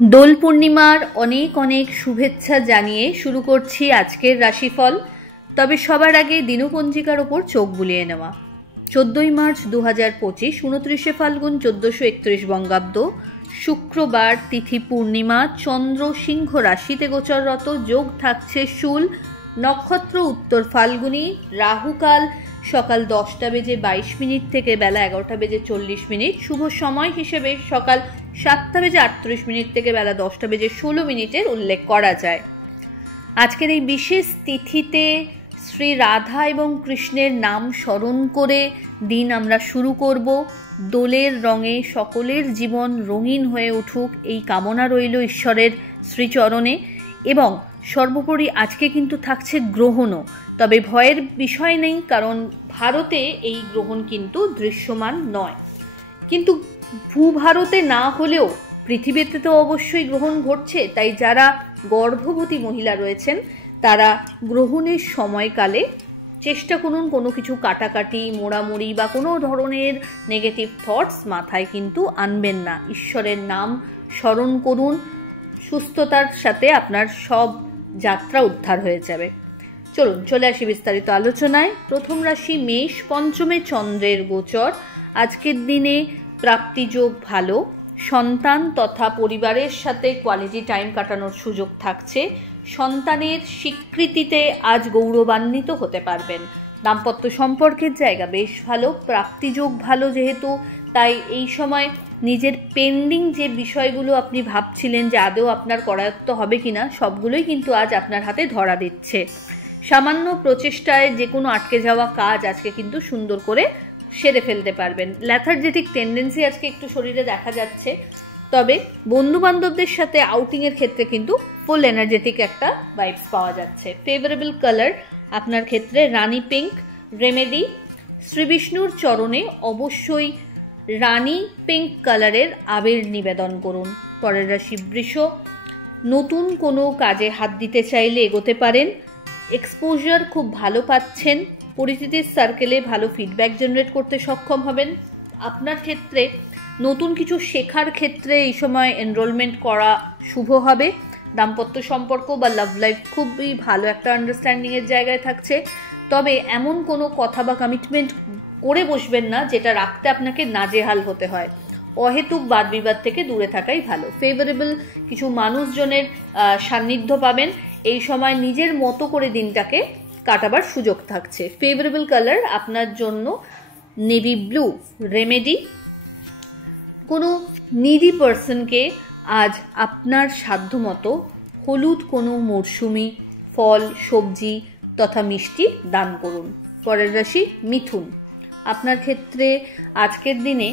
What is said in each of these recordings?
দোল পূর্ণিমার অনেক অনেক শুভেচ্ছা জানিয়ে শুরু করছি আজকের রাশিফল। তবে সবার আগে দিনপঞ্জিকার ওপর চোখ বুলিয়ে নেওয়া। 14ই মার্চ 2025, 29শে ফাল্গুন 1431 বঙ্গাব্দ, শুক্রবার, তিথি পূর্ণিমা, চন্দ্র সিংহ রাশিতে গোচররত, যোগ থাকছে শূল, নক্ষত্র উত্তর ফাল্গুনি, রাহুকাল সকাল 10:22 থেকে বেলা 11:40, শুভ সময় হিসেবে সকাল 7:38 থেকে বেলা 10:16 উল্লেখ করা যায়। আজকের এই বিশেষ তিথিতে শ্রী রাধা এবং কৃষ্ণের নাম স্মরণ করে দিন আমরা শুরু করব। দোলের রঙে সকলের জীবন রঙিন হয়ে উঠুক, এই কামনা রইল ঈশ্বরের শ্রীচরণে। এবং সর্বোপরি আজকে কিন্তু থাকছে গ্রহণও, তবে ভয়ের বিষয় নেই, কারণ ভারতে এই গ্রহণ কিন্তু দৃশ্যমান নয়। কিন্তু ভূভারতে না হলেও পৃথিবীতে তো অবশ্যই গ্রহণ ঘটছে, তাই যারা গর্ভবতী মহিলা রয়েছেন তারা গ্রহণের সময়কালে চেষ্টা করুন কোনো কিছু কাটাকাটি, মোড়ামুড়ি বা কোনো ধরনের নেগেটিভ থটস মাথায় কিন্তু আনবেন না। ঈশ্বরের নাম স্মরণ করুন, সুস্থতার সাথে আপনার সব যাত্রা উদ্ধার হয়ে যাবে। চলুন চলে আসি বিস্তারিত আলোচনায়। প্রথম রাশি মেষ, পঞ্চমে চন্দ্রের গোচর। আজকের দিনে প্রাপ্তিযোগ ভালো, সন্তান তথা পরিবারের সাথে কোয়ালিটি টাইম কাটানোর সুযোগ থাকছে। সন্তানের স্বীকৃতিতে আজ গৌরবান্বিত হতে পারবেন। দাম্পত্য সম্পর্কের জায়গা বেশ ভালো, প্রাপ্তিযোগ ভালো যেহেতু, তাই এই সময় নিজের পেন্ডিং যে বিষয়গুলো আপনি ভাবছিলেন যে আদৌ আপনার করায়ত্ত হবে কিনা, সবগুলোই কিন্তু আজ আপনার হাতে ধরা দিচ্ছে। সামান্য প্রচেষ্টায় যে কোনো আটকে যাওয়া কাজ আজকে কিন্তু সুন্দর করে সেরে ফেলতে পারবেন। ল্যাথার্জেটিক টেন্ডেন্সি আজকে একটু শরীরে দেখা যাচ্ছে, তবে বন্ধু বান্ধবদের সাথে আউটিংয়ের ক্ষেত্রে কিন্তু ফুল এনার্জেটিক একটা ভাইবস পাওয়া যাচ্ছে। ফেভারেবল কালার আপনার ক্ষেত্রে রানী পিঙ্ক। রেমেডি, শ্রী বিষ্ণুর চরণে অবশ্যই রানী পিঙ্ক কালারের আবির নিবেদন করুন। পরের রাশি বৃষ, নতুন কোনো কাজে হাত দিতে চাইলে এগোতে পারেন। এক্সপোজার খুব ভালো পাচ্ছেন, পরিচিতির সার্কেলে ভালো ফিডব্যাক জেনারেট করতে সক্ষম হবেন। আপনার ক্ষেত্রে নতুন কিছু শেখার ক্ষেত্রে এই সময় এনরোলমেন্ট করা শুভ হবে। দাম্পত্য সম্পর্ক বা লাভ লাইফ খুবই ভালো একটা আন্ডারস্ট্যান্ডিংয়ের জায়গায় থাকছে, তবে এমন কোনো কথা বা কমিটমেন্ট করে বসবেন না যেটা রাখতে আপনাকে নাজেহাল হতে হয়। অহেতুক বাদ বিবাদ থেকে দূরে থাকাই ভালো। ফেভারেবল কিছু মানুষজনের সান্নিধ্য পাবেন। এই সময় নিজের মতো করে দিনটাকে কাটাবার সুযোগ থাকছে। ফেভারেবল কালার আপনার জন্য নেভি ব্লু। রেমেডি, কোনো নিডি পার্সনকে আজ আপনার সাধ্যমতো হলুদ কোনো মরশুমি ফল, সবজি তথা মিষ্টি দান করুন। পরের রাশি মিথুন, আপনার ক্ষেত্রে আজকের দিনে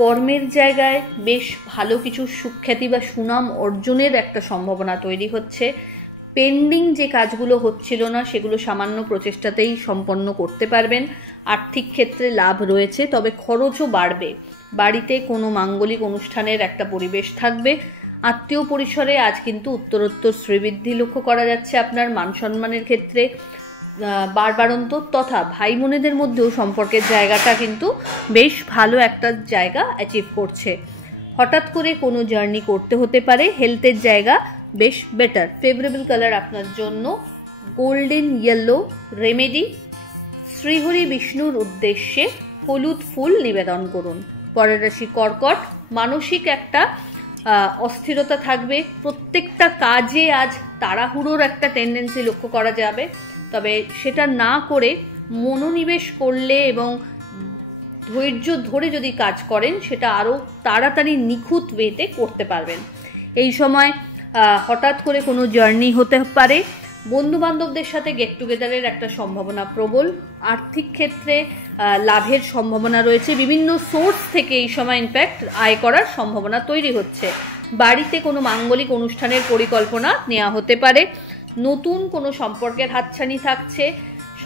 কর্মের জায়গায় বেশ ভালো কিছু সুখ্যাতি বা সুনাম অর্জনের একটা সম্ভাবনা তৈরি হচ্ছে। পেন্ডিং যে কাজগুলো হচ্ছিল না সেগুলো সামান্য প্রচেষ্টাতেই সম্পন্ন করতে পারবেন। আর্থিক ক্ষেত্রে লাভ রয়েছে, তবে খরচও বাড়বে। বাড়িতে কোনো মাঙ্গলিক অনুষ্ঠানের একটা পরিবেশ থাকবে। আত্মীয় পরিসরে আজ কিন্তু উত্তরোত্তর শ্রীবৃদ্ধি লক্ষ্য করা যাচ্ছে। আপনার মান সম্মানের ক্ষেত্রে বাড়বাড়ন্ত তথা ভাই বোনেদের মধ্যেও সম্পর্কের জায়গাটা কিন্তু বেশ ভালো একটা জায়গা অ্যাচিভ করছে। হঠাৎ করে কোনো জার্নি করতে হতে পারে। হেলথের জায়গা বেশ বেটার। ফেভারেবল কালার আপনার জন্য গোল্ডেন ইয়েলো। রেমেডি, শ্রীহরি বিষ্ণুর উদ্দেশ্যে হলুদ ফুল নিবেদন করুন। পরের রাশি কর্কট, মানসিক একটা অস্থিরতা থাকবে। প্রত্যেকটা কাজে আজ তাড়াহুড়োর একটা টেন্ডেন্সি লক্ষ্য করা যাবে, তবে সেটা না করে মনোনিবেশ করলে এবং ধৈর্য ধরে যদি কাজ করেন সেটা আরও তাড়াতাড়ি নিখুঁত ওয়েতে করতে পারবেন। এই সময় হঠাৎ করে কোনো জার্নি হতে পারে। বন্ধু বান্ধবদের সাথে গেট টুগেদারের একটা সম্ভাবনা প্রবল। আর্থিক ক্ষেত্রে লাভের সম্ভাবনা রয়েছে। বিভিন্ন সোর্স থেকে এই সময় ইনফ্যাক্ট আয় করার সম্ভাবনা তৈরি হচ্ছে। বাড়িতে কোনো মাঙ্গলিক অনুষ্ঠানের পরিকল্পনা নেওয়া হতে পারে। নতুন কোনো সম্পর্কের হাতছানি থাকছে।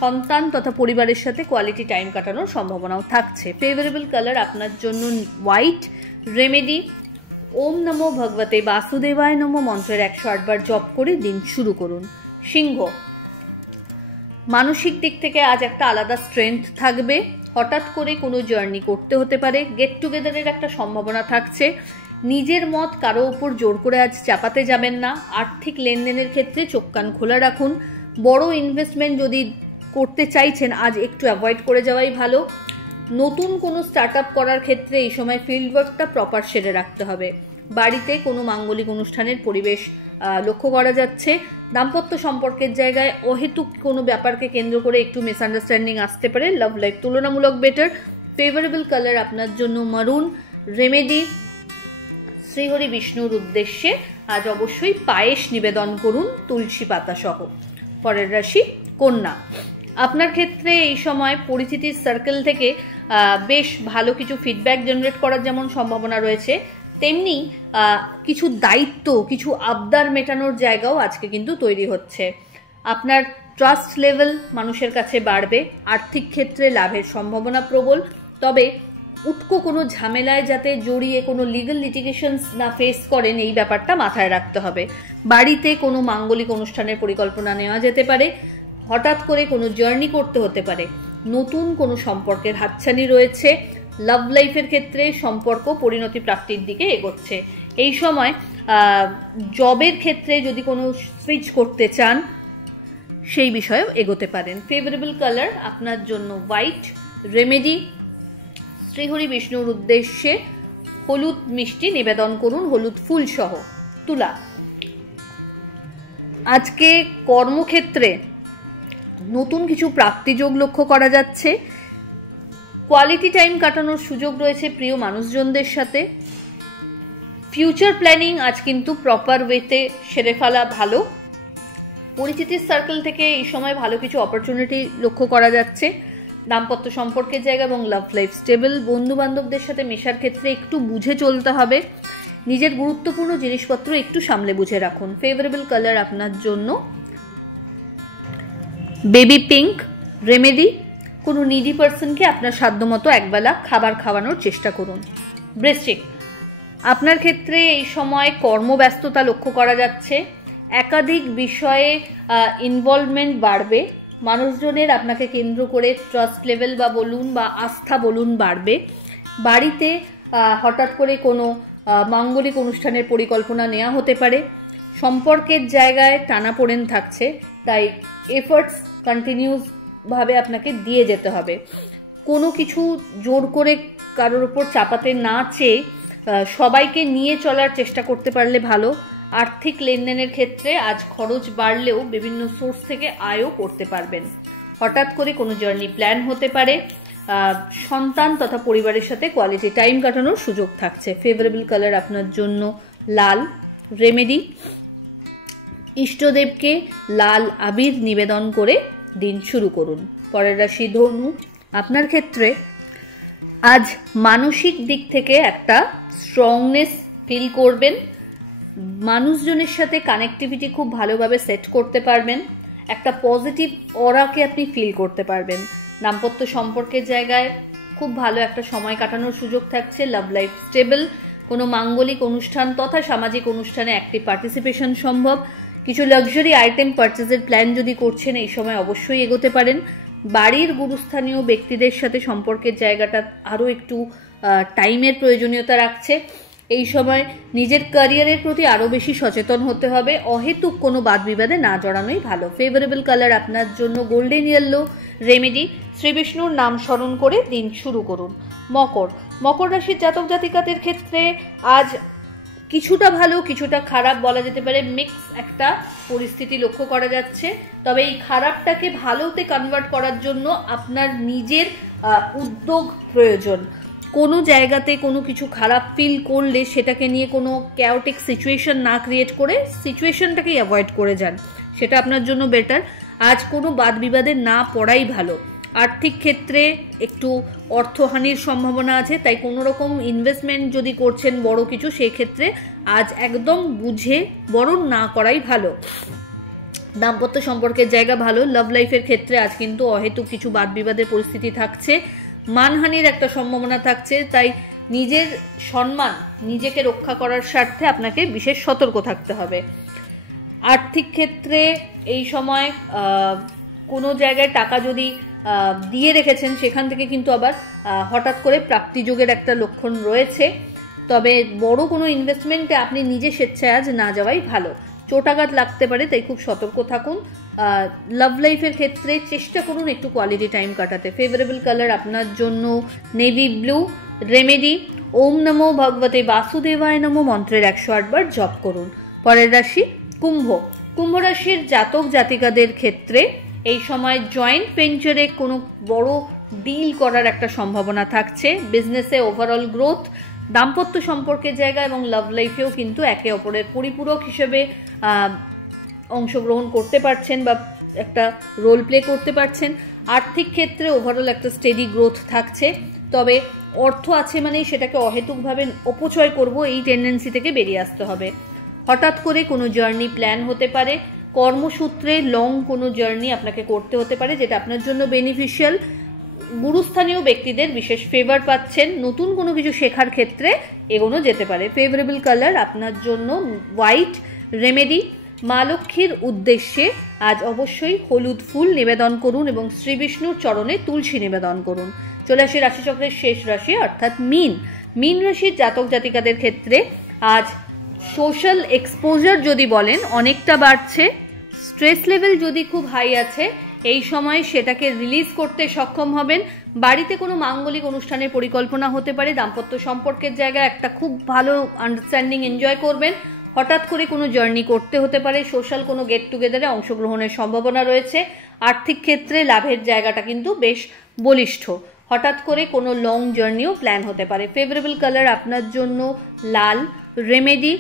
সন্তান তথা পরিবারের সাথে কোয়ালিটি টাইম কাটানোর সম্ভাবনাও থাকছে। ফেভারেবল কালার আপনার জন্য হোয়াইট। রেমেডি, ওম নমো ভগবতে বাসুদেবায় নমো মন্ত্রের 108 বার জপ করে দিন শুরু করুন। সিংহ, মানসিক দিক থেকে আজ একটা আলাদা স্ট্রেংথ থাকবে। হঠাৎ করে কোনো জার্নি করতে হতে পারে। গেট টুগেদারের একটা সম্ভাবনা থাকছে। নিজের মত কারো উপর জোর করে আজ চাপাতে যাবেন না। আর্থিক লেনদেনের ক্ষেত্রে চোখ কান খোলা রাখুন। বড় ইনভেস্টমেন্ট যদি করতে চাইছেন আজ একটু অ্যাভয়েড করে যাওয়াই ভালো। নতুন কোনো স্টার্ট আপ করার ক্ষেত্রে এই সময় ফিল্ড ওয়ার্কটা প্রপার সেরে রাখতে হবে। বাড়িতে কোনো মাঙ্গলিক অনুষ্ঠানের পরিবেশ লক্ষ্য করা যাচ্ছে। দাম্পত্য সম্পর্কের জায়গায় অহেতুক কোনো ব্যাপারকে কেন্দ্র করে একটু মিসআন্ডারস্ট্যান্ডিং আসতে পারে। লাভ লাইফ তুলনামূলক বেটার। ফেভারেবল কালার আপনার জন্য মারুন। রেমেডি, শ্রীহরি বিষ্ণুর উদ্দেশ্যে আজ অবশ্যই পায়েস নিবেদন করুন তুলসী পাতা সহ। পরের রাশি কন্যা। আপনার ক্ষেত্রে এই সময় পরিচিতির সার্কেল থেকে বেশ ভালো কিছু ফিডব্যাক জেনারেট করার যেমন সম্ভাবনা রয়েছে, তেমনি কিছু দায়িত্ব, কিছু আবদার মেটানোর জায়গাও আজকে কিন্তু তৈরি হচ্ছে। আপনার ট্রাস্ট লেভেল মানুষের কাছে বাড়বে। আর্থিক ক্ষেত্রে লাভের সম্ভাবনা প্রবল, তবে উটকো কোনো ঝামেলায় যাতে জড়িয়ে কোনো লিগ্যাল লিটিগেশনস না ফেস করেন এই ব্যাপারটা মাথায় রাখতে হবে। বাড়িতে কোনো মাঙ্গলিক অনুষ্ঠানের পরিকল্পনা নেওয়া যেতে পারে। হঠাৎ করে কোনো জার্নি করতে হতে পারে। নতুন কোনো সম্পর্কের হাতছানি রয়েছে। লাভ লাইফের ক্ষেত্রে সম্পর্ক পরিণতি প্রাপ্তির দিকে এগোচ্ছে। এই সময় জবের ক্ষেত্রে যদি কোনো সুইচ করতে চান সেই বিষয়েও এগোতে পারেন। ফেভারেবল কালার আপনার জন্য হোয়াইট। রেমেডি, শ্রীহরি বিষ্ণুর উদ্দেশ্যে হলুদ মিষ্টি নিবেদন করুন হলুদ ফুল সহ। তুলা। আজকে কর্মক্ষেত্রে নতুন কিছু প্রাপ্তিযোগ লক্ষ্য করা যাচ্ছে। কোয়ালিটি টাইম কাটানোর সুযোগ রয়েছে প্রিয় মানুষজনদের সাথে। ফিউচার প্ল্যানিং আজ কিন্তু প্রপার ওয়েতে সেরে ফেলা ভালো। পরিচিতির সার্কেল থেকে এই সময় ভালো কিছু অপরচুনিটি লক্ষ্য করা যাচ্ছে। দাম্পত্য সম্পর্কের জায়গা এবং লাভ লাইফ স্টেবল। বন্ধু বান্ধবদের সাথে মেশার ক্ষেত্রে একটু বুঝে চলতে হবে। নিজের গুরুত্বপূর্ণ জিনিসপত্র একটু সামলে বুঝে রাখুন। ফেভারেবল কালার আপনার জন্য বেবি পিঙ্ক। রেমেডি, কোনো নিডি পার্সনকে আপনার সাধ্যমতো একবেলা খাবার খাওয়ানোর চেষ্টা করুন। বৃশ্চিক। আপনার ক্ষেত্রে এই সময় কর্মব্যস্ততা লক্ষ্য করা যাচ্ছে। একাধিক বিষয়ে ইনভলভমেন্ট বাড়বে। মানুষজনের আপনাকে কেন্দ্র করে ট্রাস্ট লেভেল বা বলুন বা আস্থা বলুন বাড়বে। বাড়িতে হঠাৎ করে কোনো মাঙ্গলিক অনুষ্ঠানের পরিকল্পনা নেওয়া হতে পারে। সম্পর্কের জায়গায় টানাপোড়েন থাকছে, তাই এফার্টস কন্টিনিউস ভাবে আপনাকে দিয়ে যেতে হবে। কোনো কিছু জোর করে কারোর উপর চাপাতে না চেয়ে সবাইকে নিয়ে চলার চেষ্টা করতে পারলে ভালো। আর্থিক লেনদেনের ক্ষেত্রে আজ খরচ বাড়লেও বিভিন্ন সোর্স থেকে আয়ও করতে পারবেন। হঠাৎ করে কোনো জার্নি প্ল্যান হতে পারে। সন্তান তথা পরিবারের সাথে কোয়ালিটি টাইম কাটানোর সুযোগ থাকছে। ফেভারেবল কালার আপনার জন্য লাল। রেমেডি, ইষ্টদেবকে লাল আবির নিবেদন করে দিন শুরু করুন। পরের রাশি ধনু। আপনার ক্ষেত্রে আজ মানসিক দিক থেকে একটা স্ট্রংনেস ফিল করবেন। মানুষজনের সাথে কানেক্টিভিটি খুব ভালোভাবে সেট করতে পারবেন। একটা পজিটিভ অরাকে আপনি ফিল করতে পারবেন। দাম্পত্য সম্পর্কের জায়গায় খুব ভালো একটা সময় কাটানোর সুযোগ থাকছে। Love life stable. কোনো মাঙ্গলিক অনুষ্ঠান তথা সামাজিক অনুষ্ঠানে অ্যাক্টিভ পার্টিসিপেশন সম্ভব। কিছু লাক্সারি আইটেম পারচেজের প্ল্যান যদি করছেন এই সময় অবশ্যই এগোতে পারেন। বাড়ির গুরুস্থানীয় ব্যক্তিদের সাথে সম্পর্কের জায়গাটা আরও একটু টাইমের প্রয়োজনীয়তা রাখছে। এই সময় নিজের ক্যারিয়ারের প্রতি আরও বেশি সচেতন হতে হবে। অহেতুক কোনো বাদ বিবাদে না জড়ানোই ভালো। ফেভারেবল কালার আপনার জন্য গোল্ডেন ইয়েলো। রেমেডি, শ্রী বিষ্ণুর নাম স্মরণ করে দিন শুরু করুন। মকর। মকর রাশির জাতক জাতিকাদের ক্ষেত্রে আজ কিছুটা ভালো কিছুটা খারাপ বলা যেতে পারে। মিক্স একটা পরিস্থিতি লক্ষ্য করা যাচ্ছে। তবে এই খারাপটাকে ভালোতে কনভার্ট করার জন্য আপনার নিজের উদ্যোগ প্রয়োজন। কোনো জায়গাতে কোনো কিছু খারাপ ফিল করলে সেটাকে নিয়ে কোনো ক্যাওটিক সিচুয়েশন না ক্রিয়েট করে সিচুয়েশনটাকেই অ্যাভয়েড করে যান, সেটা আপনার জন্য বেটার। আজ কোনো বাদ বিবাদে না পড়াই ভালো। আর্থিক ক্ষেত্রে একটু অর্থহানির সম্ভাবনা আছে, তাই কোনো রকম ইনভেস্টমেন্ট যদি করছেন বড় কিছু, সেই ক্ষেত্রে আজ একদম বুঝে বরং না করাই ভালো। দাম্পত্য সম্পর্কের জায়গা ভালো। লাভ লাইফের ক্ষেত্রে আজ কিন্তু অহেতুক কিছু বাদ বিবাদের পরিস্থিতি থাকছে। মানহানির একটা সম্ভাবনা থাকছে, তাই নিজের সম্মান নিজেকে রক্ষা করার স্বার্থে আপনাকে বিশেষ সতর্ক থাকতে হবে। আর্থিক ক্ষেত্রে এই সময় কোনো জায়গায় টাকা যদি দিয়ে রেখেছেন সেখান থেকে কিন্তু আবার হঠাৎ করে প্রাপ্তিযোগের একটা লক্ষণ রয়েছে। তবে বড় কোনো ইনভেস্টমেন্টে আপনি নিজে স্বেচ্ছায় আজ না যাওয়াই ভালো, চোটাঘাত লাগতে পারে, তাই খুব সতর্ক থাকুন। লাভ লাইফের ক্ষেত্রে চেষ্টা করুন একটু কোয়ালিটি টাইম কাটাতে। ফেভারেবল কালার আপনার জন্য নেভি ব্লু। রেমেডি ওম নমো ভগবতে বাসুদেবায় নমো মন্ত্রের 108 বার জপ করুন। পরের রাশি কুম্ভ। কুম্ভ রাশির জাতক জাতিকাদের ক্ষেত্রে এই সময় জয়েন্ট ভেঞ্চারে কোনো বড় ডিল করার একটা সম্ভাবনা থাকছে। বিজনেসে ওভারঅল গ্রোথ, দাম্পত্য সম্পর্কের জায়গা এবং লাভ লাইফেও কিন্তু একে অপরের পরিপূরক হিসেবে অংশগ্রহণ করতে পারছেন বা একটা রোল প্লে করতে পারছেন। আর্থিক ক্ষেত্রে ওভারঅল একটা স্টেডি গ্রোথ থাকছে, তবে অর্থ আছে মানে সেটাকে অহেতুকভাবে অপচয় করব এই টেন্ডেন্সি থেকে বেরিয়ে আসতে হবে। হঠাৎ করে কোনো জার্নি প্ল্যান হতে পারে, কর্মসূত্রে লং কোনো জার্নি আপনাকে করতে হতে পারে যেটা আপনার জন্য বেনিফিশিয়াল। গুরুস্থানীয় ব্যক্তিদের বিশেষ ফেভার পাচ্ছেন, নতুন কোনো কিছু শেখার ক্ষেত্রে এগোনো যেতে পারে। ফেভারেবল কালার আপনার জন্য হোয়াইট। রেমেডি মা লক্ষ্মীর উদ্দেশ্যে আজ অবশ্যই হলুদ ফুল নিবেদন করুন এবং শ্রী বিষ্ণুর চরণে তুলসী নিবেদন করুন। চলে আসি রাশিচক্রের শেষ রাশি অর্থাৎ মীন। মীন রাশির জাতক জাতিকাদের ক্ষেত্রে আজ সোশ্যাল এক্সপোজার যদি বলেন অনেকটা বাড়ছে। স্ট্রেস লেভেল যদি খুব হাই আছে এই সময় সেটাকে রিলিজ করতে সক্ষম হবেন। বাড়িতে কোনো মাঙ্গলিক অনুষ্ঠানের পরিকল্পনা হতে পারে। দাম্পত্য সম্পর্কের জায়গায় একটা খুব ভালো আন্ডারস্ট্যান্ডিং এনজয় করবেন। হঠাৎ করে কোনো জার্নি করতে হতে পারে। সোশ্যাল কোনো গেট টুগেদারে অংশগ্রহণের সম্ভাবনা রয়েছে। আর্থিক ক্ষেত্রে লাভের জায়গাটা কিন্তু বেশ বলিষ্ঠ। হঠাৎ করে কোনো লং জার্নিও প্ল্যান হতে পারে। ফেভারেবল কালার আপনার জন্য লাল। রেমেডি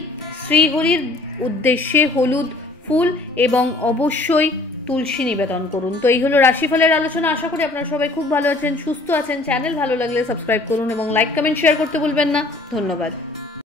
শ্রীহরির উদ্দেশ্যে হলুদ ফুল এবং অবশ্যই তুলসী নিবেদন করুন। তো এই হলো রাশিফলের আলোচনা। আশা করি আপনারা সবাই খুব ভালো আছেন, সুস্থ আছেন। চ্যানেল ভালো লাগলে সাবস্ক্রাইব করুন এবং লাইক কমেন্ট শেয়ার করতে ভুলবেন না। ধন্যবাদ।